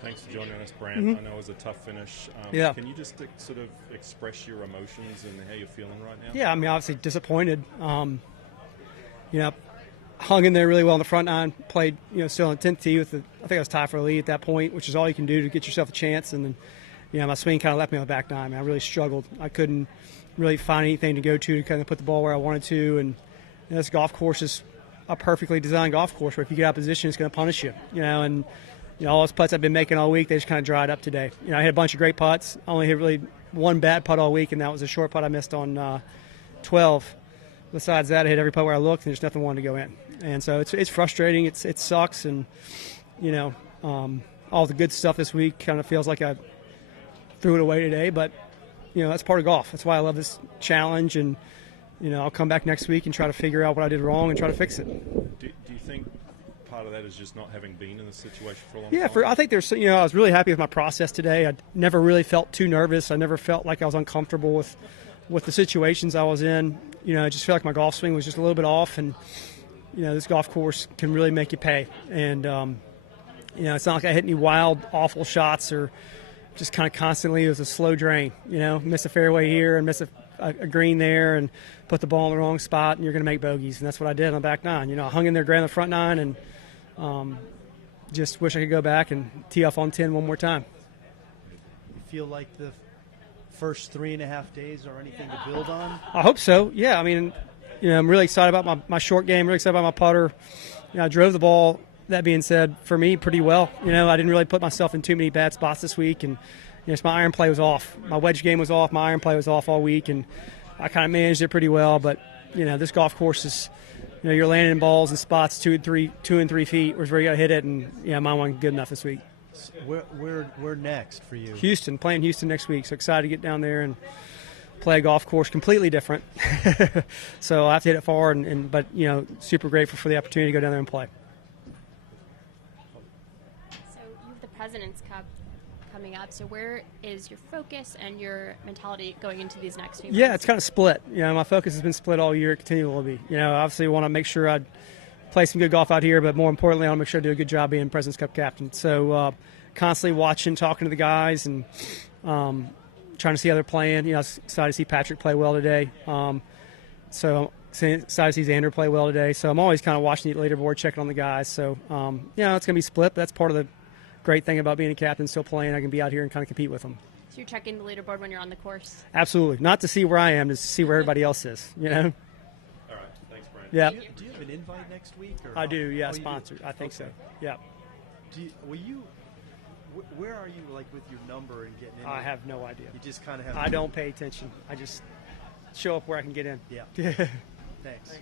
Thanks for joining us, Brandt. I know it was a tough finish. Yeah. Can you just sort of express your emotions and how you're feeling right now? Yeah, I mean, obviously disappointed. Hung in there really well in the front nine, played, still in 10th tee with I think I was tied for a lead at that point, which is all you can do to get yourself a chance. And then, my swing kind of left me on the back nine. I really struggled. I couldn't really find anything to go to kind of put the ball where I wanted to. And this golf course is a perfectly designed golf course where if you get out of position, it's going to punish you, and all those putts I've been making all week, they just kind of dried up today. I hit a bunch of great putts. I only hit really one bad putt all week, and that was a short putt I missed on 12. Besides that, I hit every putt where I looked, and there's nothing wanted to go in. And so it's frustrating. It sucks, and all the good stuff this week kind of feels like I threw it away today. But that's part of golf. That's why I love this challenge, and I'll come back next week and try to figure out what I did wrong and try to fix it. Do you think part of that is just not having been in this situation for a long time? Yeah, I think there's. I was really happy with my process today. I never really felt too nervous. I never felt like I was uncomfortable with the situations I was in. I just feel like my golf swing was just a little bit off, and this golf course can really make you pay. And it's not like I hit any wild, awful shots or just kind of constantly. It was a slow drain. Miss a fairway here and miss a green there, and put the ball in the wrong spot, and you're going to make bogeys. And that's what I did on the back nine. I hung in there, grand the front nine, and just wish I could go back and tee off on 10 one more time. You feel like the first 3.5 days are anything to build on? I hope so. Yeah, I mean, I'm really excited about my short game, really excited about my putter. I drove the ball, that being said, for me, pretty well. I didn't really put myself in too many bad spots this week, and my iron play was off. My wedge game was off. My iron play was off all week, and I kind of managed it pretty well. But, this golf course is, you're landing in balls and spots 2 and 3 feet, where you got to hit it, and, mine wasn't good enough this week. Where next for you? Houston, playing Houston next week. So excited to get down there and play a golf course completely different. So I have to hit it far, but super grateful for the opportunity to go down there and play. So you have the President's Cup coming up. So where is your focus and your mentality going into these next few months? Yeah, it's kind of split. My focus has been split all year. It continually will be. Obviously I want to make sure I play some good golf out here, but more importantly, I want to make sure I do a good job being President's Cup captain. So constantly watching, talking to the guys, and trying to see how they're playing. I was excited to see Patrick play well today. So excited to see Xander play well today. So I'm always kind of watching the leaderboard, checking on the guys. So, it's going to be split, but that's part of the great thing about being a captain, still playing. I can be out here and kind of compete with them. So you're checking the leaderboard when you're on the course? Absolutely. Not to see where I am, just to see where everybody else is, All right. Thanks, Brandt. Yeah. Do you have an invite next week? Or I do, yeah, sponsored. I think so. Yeah. Where are you, like, with your number and getting in? I have no idea. You just kind of have. I don't pay attention. I just show up where I can get in. Yeah. Thanks.